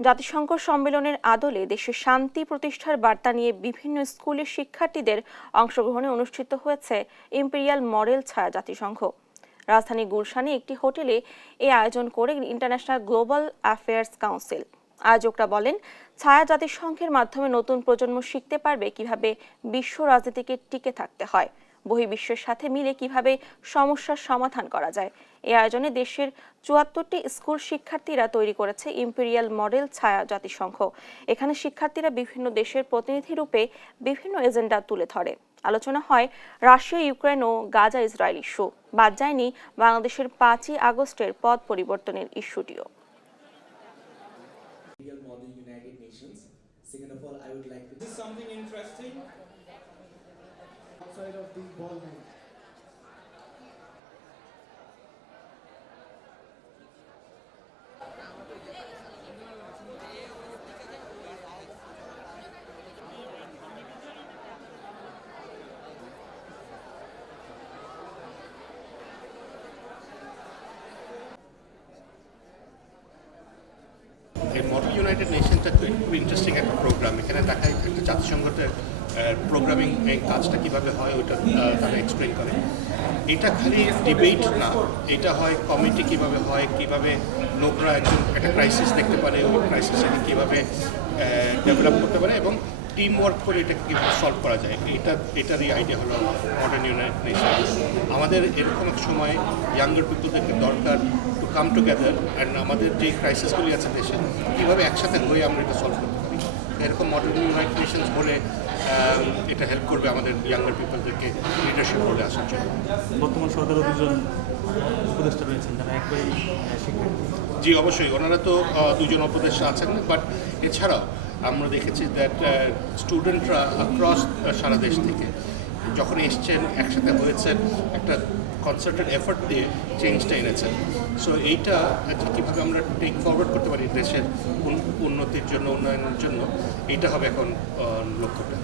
জাতিসংঘ সম্মেলনের আদলে দেশে শান্তি প্রতিষ্ঠার বার্তা নিয়ে বিভিন্ন স্কুলের শিক্ষার্থীদের অংশগ্রহণে অনুষ্ঠিত হয়েছে ইম্পেরিয়াল মডেল ছায়া জাতিসংঘ। রাজধানী গুলশানে একটি হোটেলে এই আয়োজন করে ইন্টারন্যাশনাল গ্লোবাল অ্যাফেয়ার্স কাউন্সিল। আয়োজকরা বলেন, ছায়া জাতিসংঘের মাধ্যমে নতুন প্রজন্ম শিখতে পারবে কীভাবে বিশ্ব রাজনীতিকে টিকে থাকতে হয়। বহির্বিশ্বের সাথে মিলে কীভাবে সমস্যার সমাধান করা যায় এই আয়োজনে দেশের চুয়াত্তরটি স্কুল শিক্ষার্থীরা তৈরি করেছে ইম্পেরিয়াল মডেল ছায়া জাতিসংঘ এখানে শিক্ষার্থীরা বিভিন্ন দেশের প্রতিনিধি রূপে বিভিন্ন এজেন্ডা তুলে ধরে আলোচনা হয় রাশিয়া, ইউক্রেন ও গাজা ইসরায়েল ইস্যু বাদ যায়নি বাংলাদেশের পাঁচই আগস্টের পদ পরিবর্তনের ইস্যুটিও. Second I would like to. Is something interesting. Ball game. এই মডেল ইউনাইটেড নেশনটা খুব ইন্টারেস্টিং একটা প্রোগ্রাম এখানে দেখা একটা জাতিসংঘতের প্রোগ্রামিং এই কাজটা কীভাবে হয় ওটা তারা এক্সপ্লেন করে। এটা খালি ডিবেট না, এটা হয় কমিটি কীভাবে হয়, কীভাবে লোকরা একজন একটা ক্রাইসিস দেখতে পারে, ওই ক্রাইসিসটাকে কীভাবে ডেভেলপ করতে পারে এবং টিম ওয়ার্ক করে এটাকে কীভাবে সলভ করা যায়। এটা, এটারই আইডিয়া হলো মডার্ন ইউনাইটেড নেশন আমাদের এরকম এক সময় ইয়াঙ্গার পিপলদেরকে দরকার টু কাম টুগেদার অ্যান্ড আমাদের যে ক্রাইসিসগুলি আছে দেশে, কীভাবে একসাথে হয়ে আমরা এটা সলভ করতে পারি। এরকম মডার্ন ইউনাইটেড নেশনস হলে এটা হেল্প করবে আমাদের ইয়াঙ্গার পিপলদেরকে লিডারশিপ করে আসার জন্য। বর্তমান সরকারের দুজন উপদেষ্টা রয়েছেন তারা একবারই জি অবশ্যই। ওনারা তো দুজন উপদেষ্টা আছেন বাট এছাড়াও আমরা দেখেছি দ্যাট স্টুডেন্টরা অ্যাক্রস সারা দেশ থেকে যখন এসছেন, একসাথে হয়েছেন, একটা কনসার্টেড এফোর্ট দিয়ে চেঞ্জটা এনেছেন। সো এইটা কীভাবে আমরা টেক ফরওয়ার্ড করতে পারি দেশের উন্নতির জন্য, উন্নয়নের জন্য, এইটা হবে এখন লক্ষ্যটা।